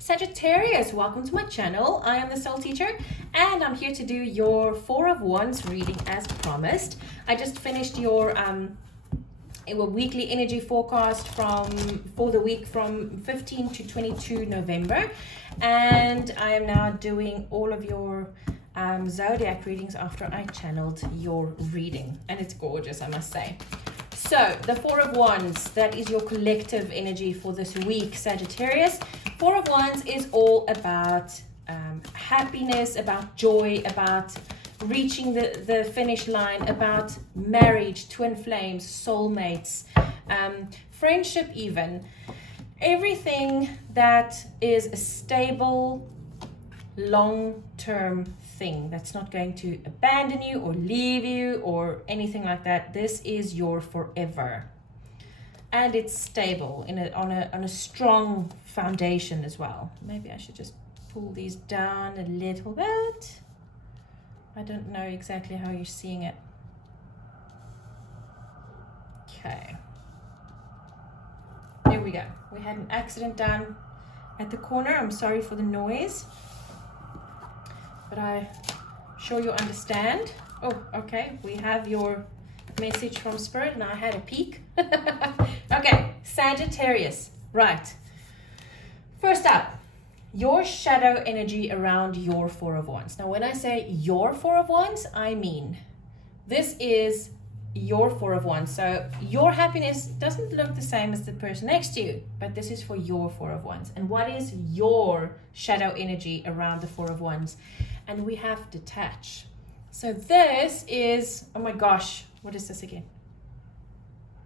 Sagittarius, welcome to my channel. I am the Soul Teacher and I'm here to do your Four of Wands reading as promised. I just finished your weekly energy forecast for the week from 15 to 22 November, and I am now doing all of your zodiac readings after I channeled your reading, and it's gorgeous, I must say. So the Four of Wands, that is your collective energy for this week, Sagittarius. Four of Wands is all about happiness, about joy, about reaching the finish line, about marriage, twin flames, soulmates, friendship even. Everything that is a stable, long-term thing that's not going to abandon you or leave you or anything like that. This is your forever, and it's stable on a strong foundation as well. Maybe I should just pull these down a little bit. I don't know exactly how you're seeing it. Okay, there we go. We had an accident down at the corner. I'm sorry for the noise, but I'm sure you understand. Oh, okay, we have your message from Spirit and I had a peek. Okay, Sagittarius, right. First up, your shadow energy around your Four of Wands. Now, when I say your Four of Wands, I mean this is your Four of Wands. So your happiness doesn't look the same as the person next to you, but this is for your Four of Wands. And what is your shadow energy around the Four of Wands? And we have detach. So this is, oh my gosh, what is this again?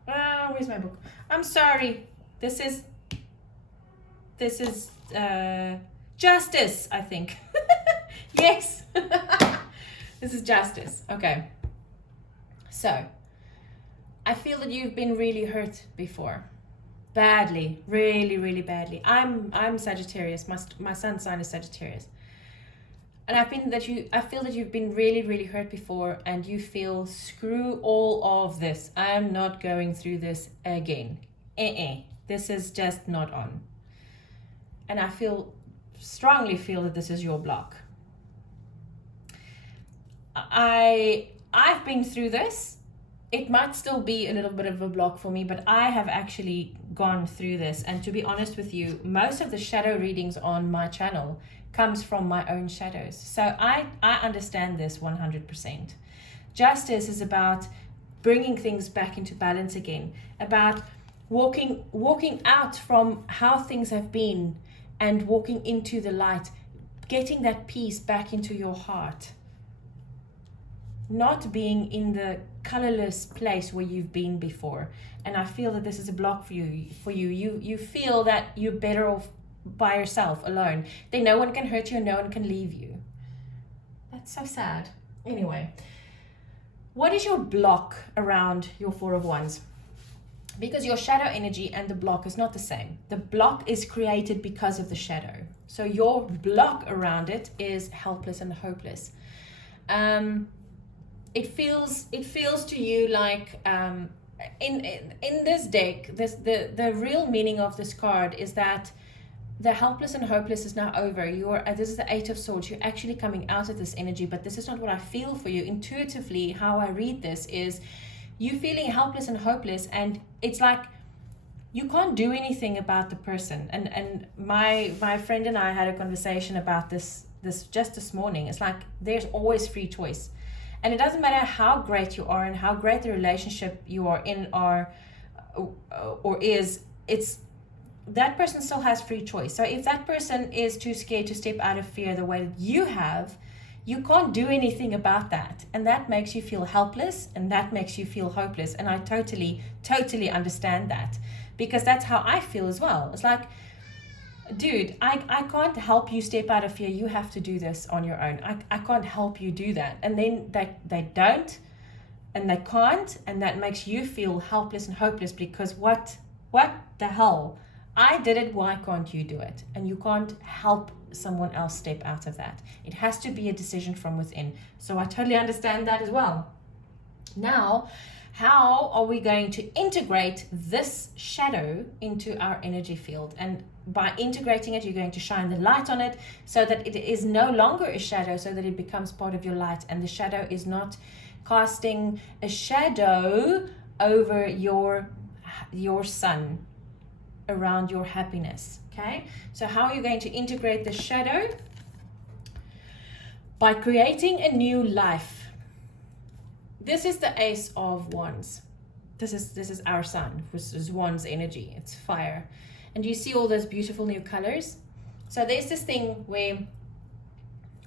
Where's my book? I'm sorry. This is justice, I think. Yes. This is justice. Okay. So I feel that you've been really hurt before. Badly, really, really badly. I'm Sagittarius. My sun's sign is Sagittarius. And I feel that you've been really, really hurt before, and you feel, screw all of this. I am not going through this again. This is just not on. And I strongly feel that this is your block. I've been through this. It might still be a little bit of a block for me, but I have actually gone through this. And to be honest with you, most of the shadow readings on my channel comes from my own shadows. So I understand this 100%. Justice is about bringing things back into balance again, about walking out from how things have been and walking into the light, getting that peace back into your heart. Not being in the colorless place where you've been before. And I feel that this is a block for you. You feel that you're better off by yourself, alone. Then no one can hurt you and no one can leave you. That's so sad. Anyway, what is your block around your Four of Wands? Because your shadow energy and the block is not the same. The block is created because of the shadow. So your block around it is helpless and hopeless. It feels to you like in this deck, the real meaning of this card is that the helpless and hopeless is now over. This is the Eight of Swords. You're actually coming out of this energy, but this is not what I feel for you. Intuitively, how I read this is you feeling helpless and hopeless, and it's like you can't do anything about the person. And my friend and I had a conversation about this just this morning. It's like there's always free choice. And it doesn't matter how great you are and how great the relationship you are in or is, it's that person still has free choice. So if that person is too scared to step out of fear the way that you have, you can't do anything about that. And that makes you feel helpless, and that makes you feel hopeless. And I totally understand that, because that's how I feel as well. It's like, dude, I can't help you step out of fear. You have to do this on your own. I can't help you do that. And then they don't, and they can't, and that makes you feel helpless and hopeless, because what the hell? I did it, why can't you do it? And you can't help someone else step out of that. It has to be a decision from within. So I totally understand that as well. Now, how are we going to integrate this shadow into our energy field? And by integrating it, you're going to shine the light on it so that it is no longer a shadow, so that it becomes part of your light, and the shadow is not casting a shadow over your sun, around your happiness. Okay, so how are you going to integrate the shadow? By creating a new life. This is the Ace of Wands. This is our sun, which is Wands energy. It's fire. And you see all those beautiful new colors. So there's this thing where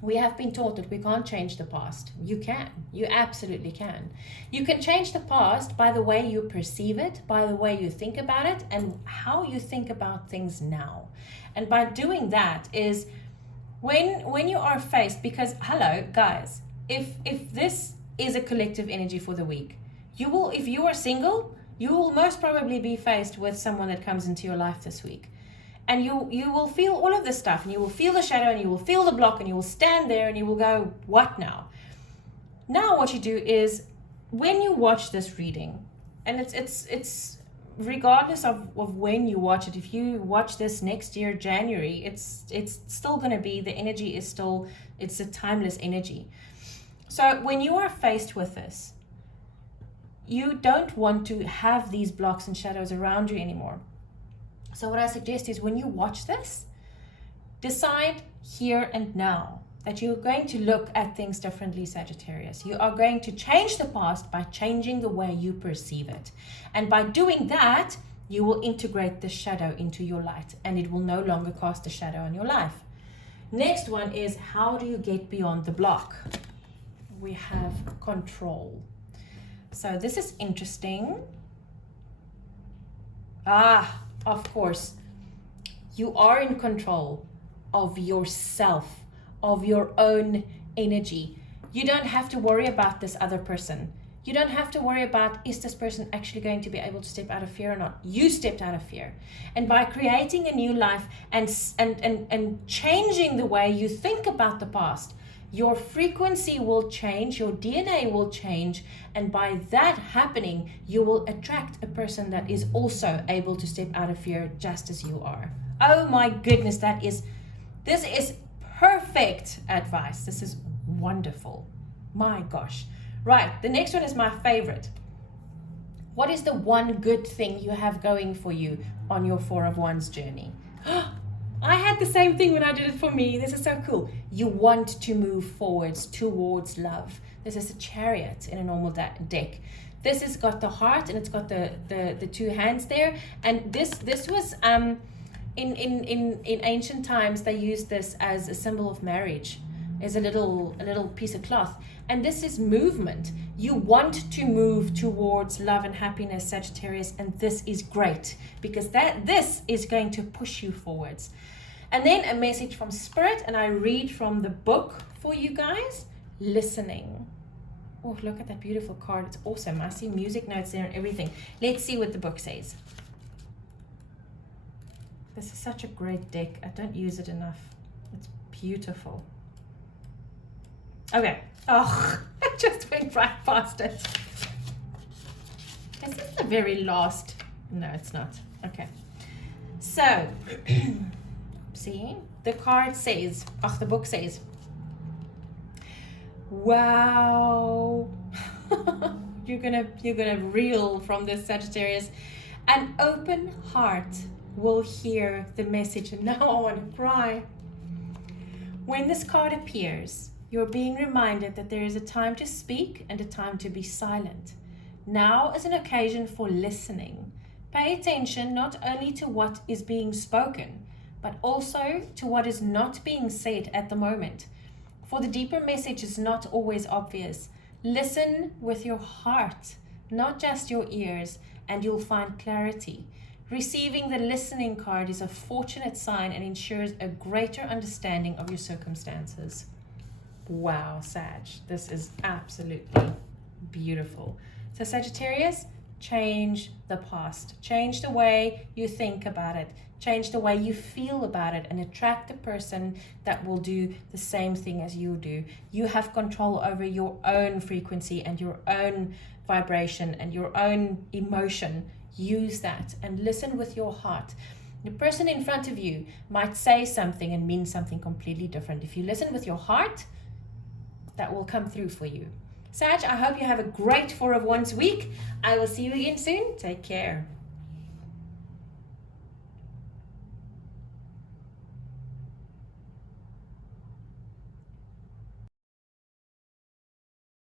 we have been taught that we can't change the past. You can. You absolutely can. You can change the past by the way you perceive it, by the way you think about it, and how you think about things now. And by doing that is when you are faced, because hello guys, if this is a collective energy for the week, you will, if you are single, you will most probably be faced with someone that comes into your life this week. And you will feel all of this stuff, and you will feel the shadow, and you will feel the block, and you will stand there and you will go, what now? Now what you do is, when you watch this reading, and it's regardless of when you watch it, if you watch this next year, January, it's still going to be, the energy is still, it's a timeless energy. So when you are faced with this, you don't want to have these blocks and shadows around you anymore. So what I suggest is, when you watch this, decide here and now that you're going to look at things differently, Sagittarius. You are going to change the past by changing the way you perceive it. And by doing that, you will integrate the shadow into your light, and it will no longer cast a shadow on your life. Next one is, how do you get beyond the block? We have control. So this is interesting. Of course, you are in control of yourself, of your own energy. You don't have to worry about this other person. You don't have to worry about, is this person actually going to be able to step out of fear or not? You stepped out of fear. And by creating a new life and changing the way you think about the past, your frequency will change, your DNA will change, and by that happening, you will attract a person that is also able to step out of fear just as you are. Oh my goodness, this is perfect advice. This is wonderful. My gosh. Right, the next one is my favorite. What is the one good thing you have going for you on your Four of Wands journey? I had the same thing when I did it for me. This is so cool. You want to move forwards towards love. This is a Chariot in a normal deck. This has got the heart, and it's got the two hands there. And this was in ancient times, they used this as a symbol of marriage, as a little piece of cloth. And this is movement. You want to move towards love and happiness, Sagittarius, and this is great, because this is going to push you forwards. And then a message from Spirit, and I read from the book for you guys, listening. Oh, look at that beautiful card. It's awesome. I see music notes there and everything. Let's see what the book says. This is such a great deck. I don't use it enough. It's beautiful. Okay. Oh, I just went right past it. Is this the very last? No, it's not. Okay. So, see, the card says, the book says, wow. you're gonna reel from this, Sagittarius. An open heart will hear the message. And now I want to cry. When this card appears, you're being reminded that there is a time to speak and a time to be silent. Now is an occasion for listening. Pay attention not only to what is being spoken, but also to what is not being said at the moment. For the deeper message is not always obvious. Listen with your heart, not just your ears, and you'll find clarity. Receiving the listening card is a fortunate sign and ensures a greater understanding of your circumstances. Wow, Sag, this is absolutely beautiful. So Sagittarius, change the past. Change the way you think about it. Change the way you feel about it, and attract a person that will do the same thing as you do. You have control over your own frequency and your own vibration and your own emotion. Use that and listen with your heart. The person in front of you might say something and mean something completely different. If you listen with your heart, that will come through for you. Sag, I hope you have a great 4 of Wands week. I will see you again soon. Take care.